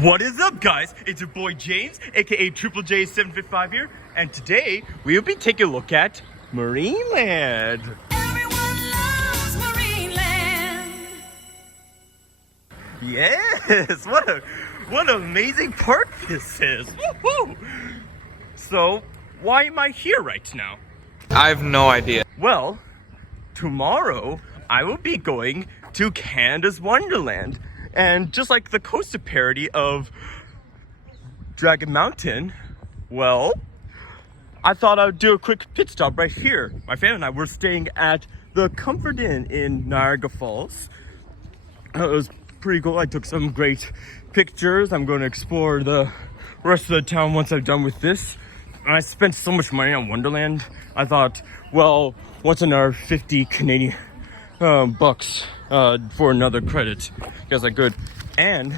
What is up, guys? It's your boy James, aka Triple J755 here, and today we'll be taking a look at Marineland. Everyone loves Marineland. Yes, what an amazing park this is. Woohoo! So, why am I here right now? I have no idea. Well, tomorrow I will be going to Canada's Wonderland. And just like the coaster parody of Dragon Mountain, well, I thought I would do a quick pit stop right here. My family and I were staying at the Comfort Inn in Niagara Falls. It was pretty cool. I took some great pictures. I'm going to explore the rest of the town once I'm done with this. And I spent so much money on Wonderland. I thought, well, what's another 50 Canadian bucks for another credit? Guess I could. And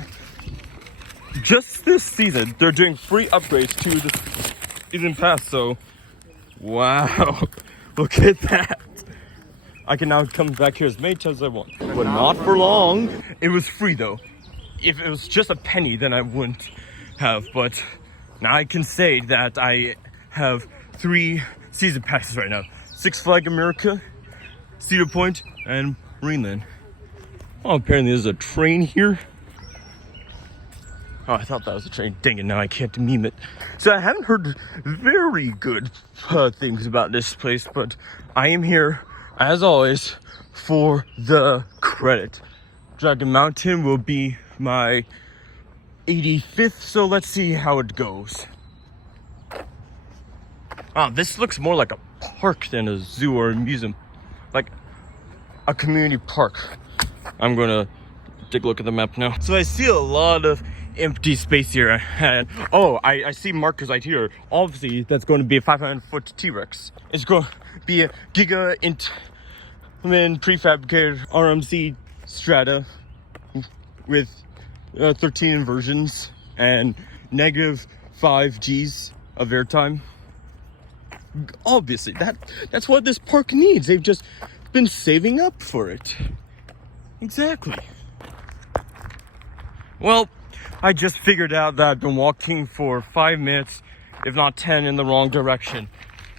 just this season, they're doing free upgrades to the season pass. So, wow, look at that. I can now come back here as many times as I want, but not for long. It was free though. If it was just a penny, then I wouldn't have. But now I can say that I have 3 season passes right now: Six Flags America, Cedar Point, and Marineland. Oh, apparently there's a train here. Oh, I thought that was a train. Dang it, now I can't meme it. So I haven't heard very good things about this place, but I am here, as always, for the credit. Dragon Mountain will be my 85th, so let's see how it goes. Wow, this looks more like a park than a zoo or a museum. Like a community park. I'm gonna take a look at the map now. So I see a lot of empty space here, and oh, I see markers right here. Obviously, that's going to be a 500-foot T-Rex. It's going to be a Giga Intamin prefabricated RMC Strata with 13 inversions and negative 5 Gs of airtime. Obviously, that's what this park needs. They've just been saving up for it. Exactly. Well, I just figured out that I've been walking for 5 minutes, if not 10, in the wrong direction.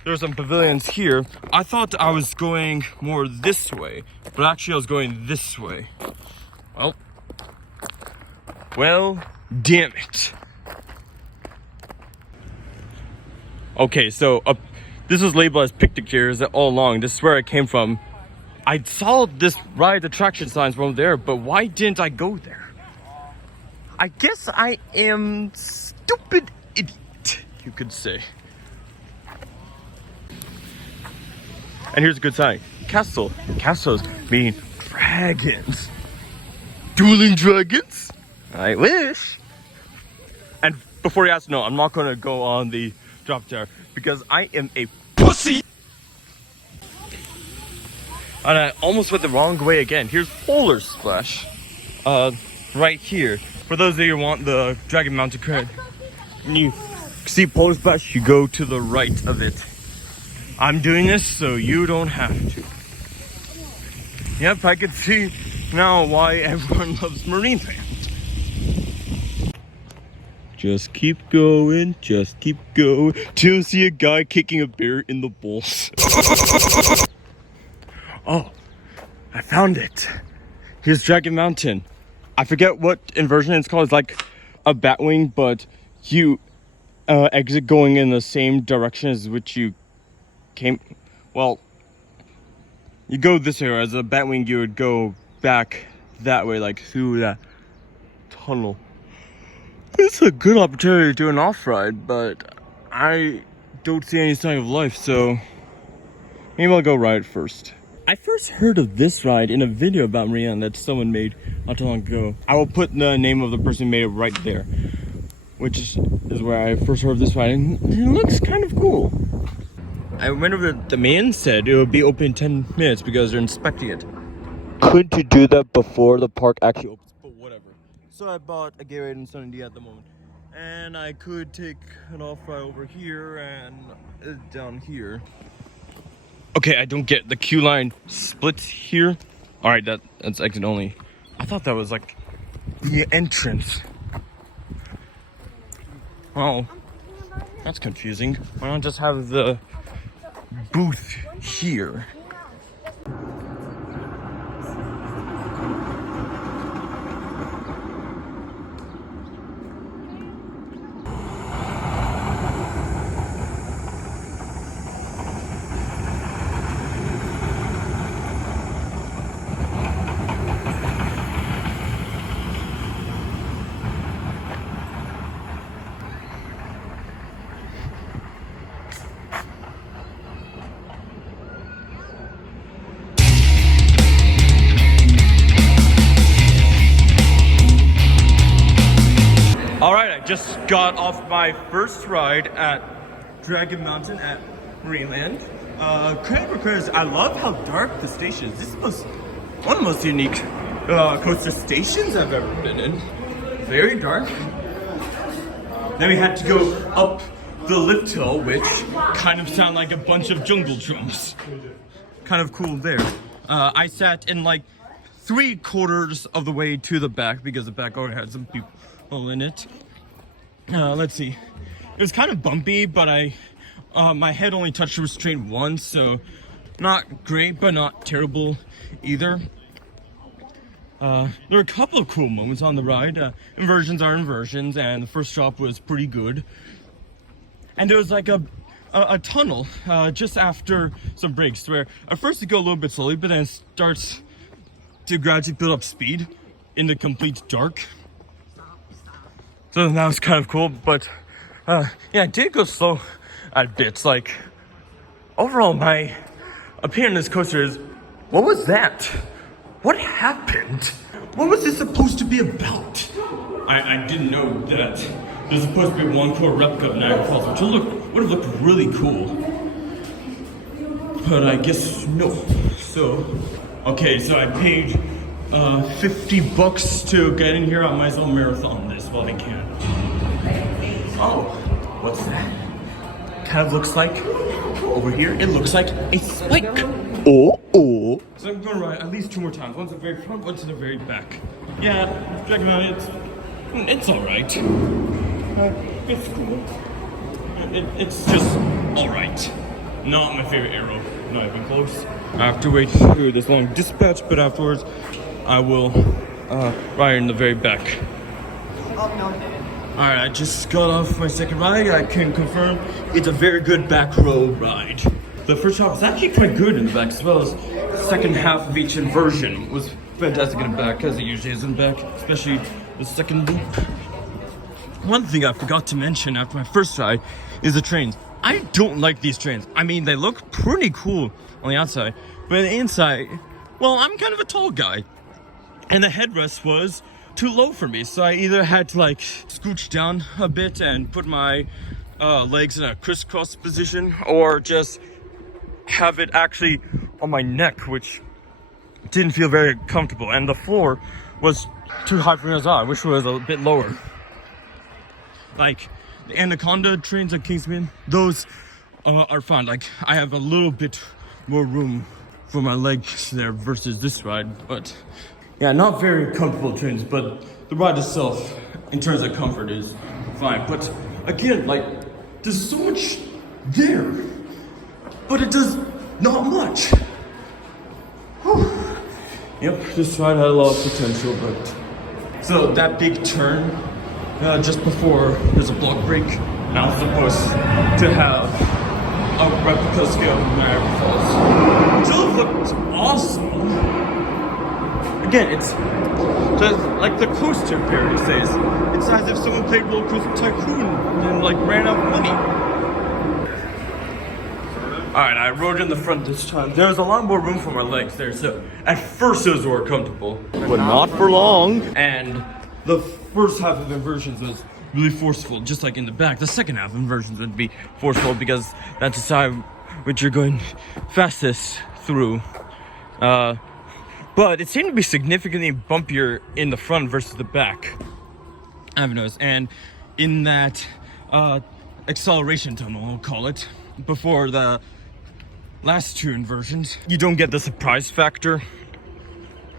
There's some pavilions here. I thought I was going more this way, but actually I was going this way. Well, damn it. Okay, so this is labeled as picnic chairs all along. This is where I came from. I saw this ride attraction signs from there, but why didn't I go there? I guess I am stupid idiot, you could say. And here's a good sign. Castle. Castles mean dragons. Dueling dragons? I wish. And before you ask, no, I'm not going to go on the drop tower because I am a pussy. And I almost went the wrong way again. Here's Polar Splash. Right here. For those of you who want the Dragon Mountain credit, when you see Polar Splash, you go to the right of it. I'm doing this so you don't have to. Yep, I can see now why everyone loves Marineland. Just keep going, till you see a guy kicking a bear in the balls. Oh, I found it. Here's Dragon Mountain. I forget what inversion it's called. It's like a batwing, but you exit going in the same direction as which you came. Well, you go this way. As a batwing, you would go back that way, like through that tunnel. It's a good opportunity to do an off-ride, but I don't see any sign of life, so maybe I'll go ride first. I first heard of this ride in a video about Marineland that someone made not too long ago. I will put the name of the person who made it right there, which is where I first heard of this ride, and it looks kind of cool. I remember the man said it would be open in 10 minutes because they're inspecting it. Couldn't you do that before the park actually opens? But whatever. So I bought a Gatorade and Sunny D at the moment. And I could take an off-ride over here and down here. Okay, I don't get the queue line splits here. All right, that's exit only. I thought that was like the entrance. Oh, that's confusing. Why not just have the booth here? All right, I just got off my first ride at Dragon Mountain at Marineland. Credit where credit is, I love how dark the station is. This is one of the most unique coaster stations I've ever been in. Very dark. Then we had to go up the lift hill, which kind of sound like a bunch of jungle drums. Kind of cool there. I sat in like 3/4 of the way to the back because the back already had some people in it. Let's see. It was kind of bumpy, but my head only touched the restraint once, so not great, but not terrible either. There were a couple of cool moments on the ride. Inversions are inversions, and the first drop was pretty good. And there was like a tunnel just after some breaks where at first it go a little bit slowly, but then it starts to gradually build up speed in the complete dark. So that was kind of cool, but yeah, it did go slow at bits. Like, overall, my opinion on this coaster is, what was that? What happened? What was this supposed to be about? I didn't know that there's supposed to be one core replica of Niagara Falls, which would have looked really cool. But I guess no. So, okay, so I paid $50 to get in here. I might as well marathon this while I can. Oh, what's that? Kind of looks like, over here, it looks like a spike. Oh. So I'm gonna ride at least 2 more times. One's in the very front, one's in the very back. Yeah, Dragon Mountain, it's alright. It's cool. It's just alright. Not my favorite arrow, not even close. I have to wait through this long dispatch, but afterwards I will ride in the very back. Alright, I just got off my second ride. I can confirm it's a very good back row ride. The first half was actually quite good in the back, as well as the second half of each inversion was fantastic in the back, as it usually is in the back, especially the second loop. One thing I forgot to mention after my first ride is the trains. I don't like these trains. I mean, they look pretty cool on the outside, but on the inside, well, I'm kind of a tall guy. And the headrest was too low for me, so I either had to like scooch down a bit and put my legs in a crisscross position, or just have it actually on my neck, which didn't feel very comfortable. And the floor was too high for me as well. I wish it was a bit lower. Like the Anaconda trains at Kingsman, those are fine. Like I have a little bit more room for my legs there versus this ride, but yeah, not very comfortable trains, but the ride itself, in terms of comfort, is fine. But again, like, there's so much there, but it does not much. Whew. Yep, this ride had a lot of potential, but... So that big turn, just before there's a block break, and I was supposed to have a replica scale of Niagara Falls. Still looked awesome. Again, it's just like the coaster parody says. It's as if someone played Roller Coaster Tycoon and like ran out of money. Alright, I rode in the front this time. There was a lot more room for my legs there, so at first it was more comfortable, but not for long. And the first half of inversions was really forceful, just like in the back. The second half of inversions would be forceful because that's the side which you're going fastest through. But it seemed to be significantly bumpier in the front versus the back, I've noticed. And in that acceleration tunnel, I'll call it, before the last 2 inversions, you don't get the surprise factor.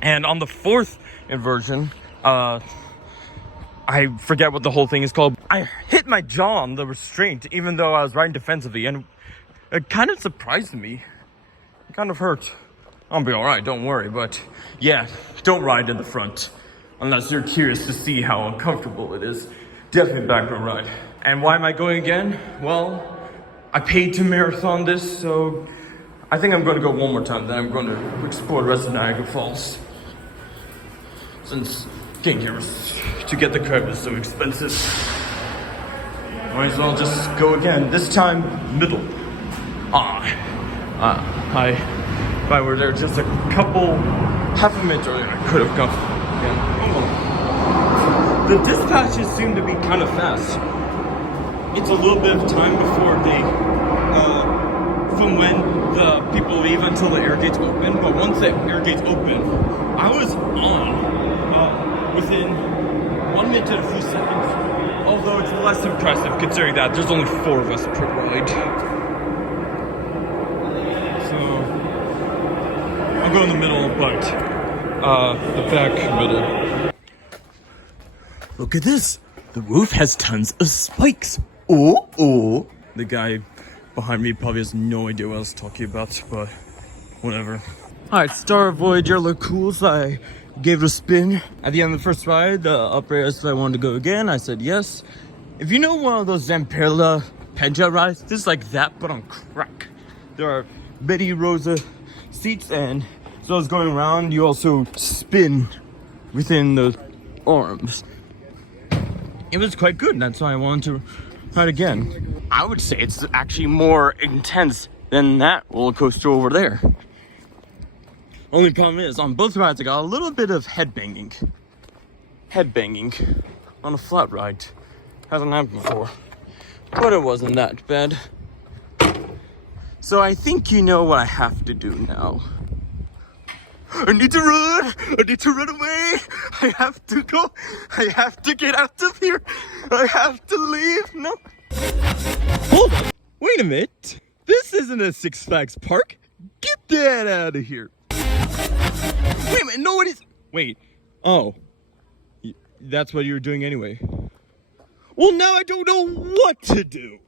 And on the 4th inversion, I forget what the whole thing is called. I hit my jaw on the restraint even though I was riding defensively, and it kind of surprised me. It kind of hurt. I'll be alright, don't worry, but yeah, don't ride in the front. Unless you're curious to see how uncomfortable it is. Definitely back row ride. And why am I going again? Well, I paid to marathon this, so I think I'm going to go one more time. Then I'm going to explore the rest of Niagara Falls. Since getting here to get the curb is so expensive, might as well just go again. This time, middle. If I were there just a couple, half a minute earlier, I could have gone again. The dispatches seem to be kind of fast. It's a little bit of time before they, from when the people leave until the air gates open. But once the air gates open, I was on within 1 minute and a few seconds. Although it's less impressive considering that there's only 4 of us per ride. I'll go in the middle, but the back middle. Look at this. The roof has tons of spikes. Oh. The guy behind me probably has no idea what I was talking about, but whatever. Alright, Star Voyager looked cool, so I gave it a spin. At the end of the first ride, the operator asked if I wanted to go again. I said yes. If you know one of those Zamperla Penja rides, this is like that, but on crack. There are Betty Rosa seats, and so I was going around, you also spin within the arms. It was quite good, and that's why I wanted to ride again. I would say it's actually more intense than that roller coaster over there. Only problem is, on both rides I got a little bit of headbanging. Headbanging on a flat ride. Hasn't happened before. But it wasn't that bad. So I think you know what I have to do now. I need to run! I need to run away! I have to go! I have to get out of here! I have to leave! No! Hold on! Wait a minute! This isn't a Six Flags park! Get that out of here! Wait a minute, nobody's... Wait. Oh. That's what you were doing anyway. Well, now I don't know what to do!